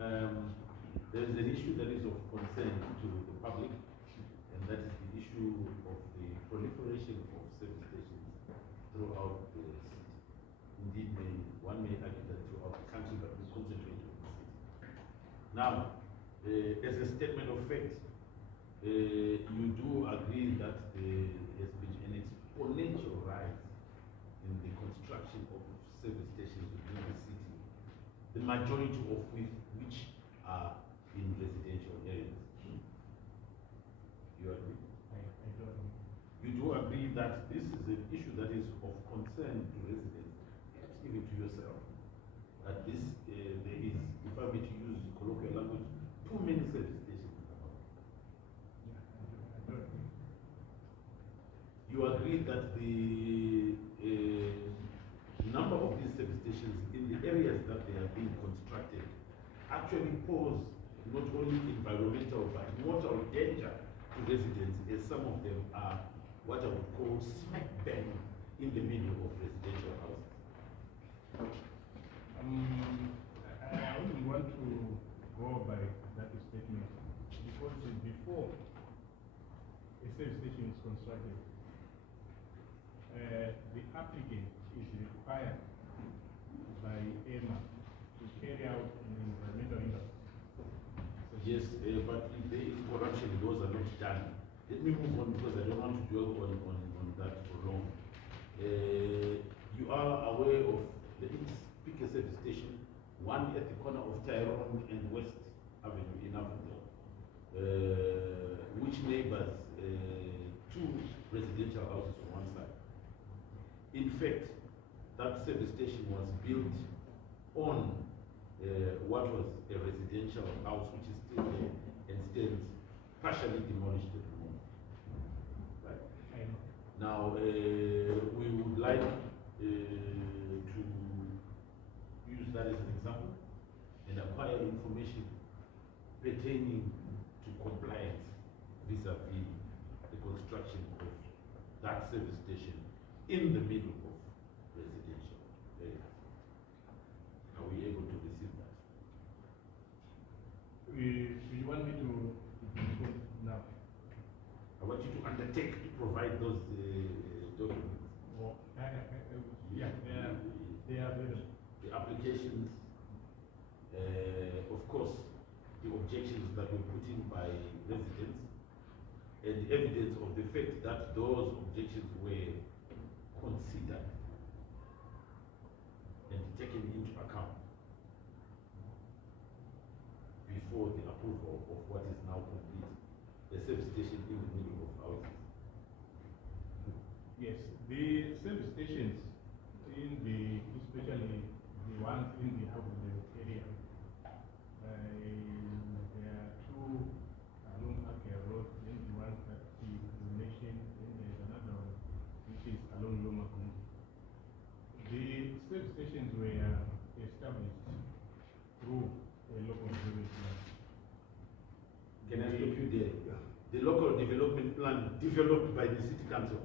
there is an issue that is of concern to the public, and that is the issue of the proliferation of service stations throughout the city. Indeed, one may argue that throughout the country, but we concentrate on the city. Now, as a statement of fact, you do agree that there has been an exponential rise in the construction of service stations within the city, the majority of which are in residential areas. You agree? I do agree. You do agree that this is an issue that is of concern to residents, perhaps even to yourself, that this, there is, if I were to use colloquial language, too many service stations. Yeah, I do agree. You agree that the number of these service stations in the areas that they are being constructed actually pose not only environmental but mortal danger to residents, as some of them are what I would call smack bang in the middle of residential houses. I wouldn't want to go by that statement because before a service station is constructed, the applicant is required by M.A.C to carry out an environmental impact. Yes, but if there is corruption, those are not done. Let me move on because I don't want to dwell on that for long. You are aware of the speaker service station, one at the corner of Tyrone and West Avenue in Avondale, which neighbors two residential houses on one side. In fact, that service station was built on what was a residential house, which is still there and stands partially demolished at the moment. Right? Now, we would like to use that as an example and acquire information pertaining to compliance vis-a-vis the construction of that service station in the middle of residential areas. Are we able to receive that? You want me to respond now? I want you to undertake to provide those documents. Oh, yeah, they are available. The applications, of course, the objections that were put in by residents, and the evidence of the fact that those objections were considered and taken into account before the approval of what is now complete, a service station in the middle of houses. Yes, the service stations in the, especially the ones in the Harare area, there are two along Harare Road, then the one that is M.A.C, then there's another one which is along Loma Community. The service stations were established through a local development plan. Can I stop you there? Yeah. The local development plan developed by the City Council.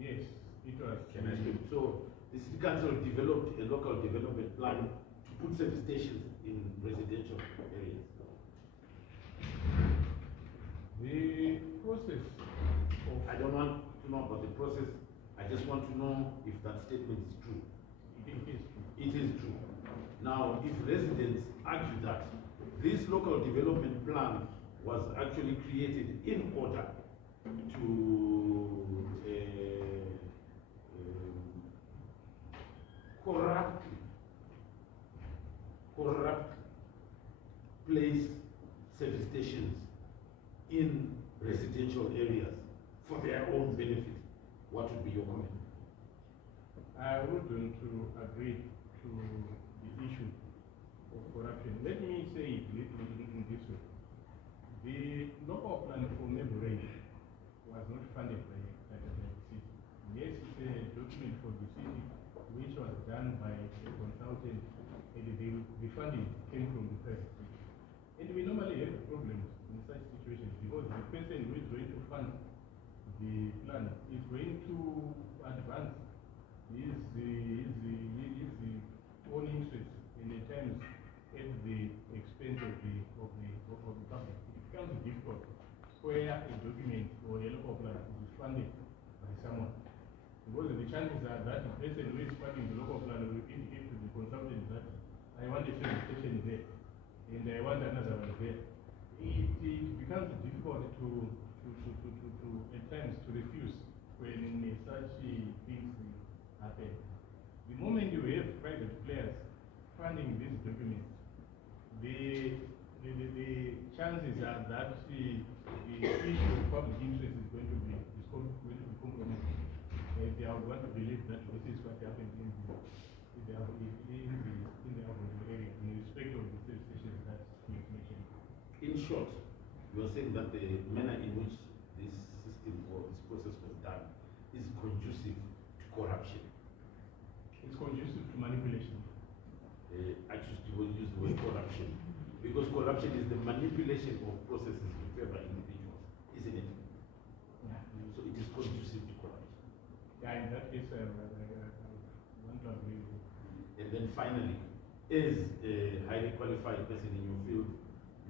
Yes, it was. Can I stop? So the City Council developed a local development plan to put service stations in residential areas. The process of... I don't want to know about the process. I just want to know if that statement is true. It is true. It is true. Now, if residents argue that this local development plan was actually created in order to corrupt place service stations in residential areas for their own benefit, what would be your comment? I wouldn't agree to the issue of corruption. Let me say it in this way. The local plan for M.A.C was not funded by the city. Yes, it's a document for the city which was done by a consultant, and the funding came from the private sector. And we normally have problems in such situations because the person who is going to fund the plan is going to advance his own interest in the times at the funded by someone. Because the chances are that the person who is funding the local plan will indicate to the consultant that I want a service station there and I want another one there. It becomes difficult to at times to refuse when such things happen. The moment you have private players funding these documents, the chances are that the issue of public interest is going to be compromised. They would want to believe that this is what happened in the urban area in respect of the service stations that you mentioned. In short, you are saying that the manner in which this system or this process was done is conducive to corruption. It's conducive to manipulation. I choose to use the word corruption because corruption is the manipulation of processes in favor individuals, isn't it? Yeah. So it is conducive to corruption. Yeah, in that case, I want to agree with you. And then finally, as a highly qualified person in your field,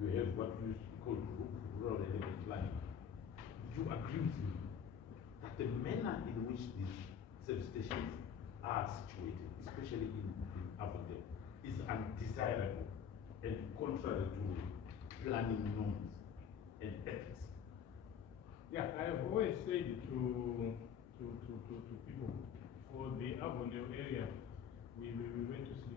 you have what we used to call rural element planning. Do you agree with me that the manner in which these service stations are situated, especially in Avondale, is undesirable and contrary to planning norms and ethics? Yeah, I have always said to people, for the Avondale area, we went to see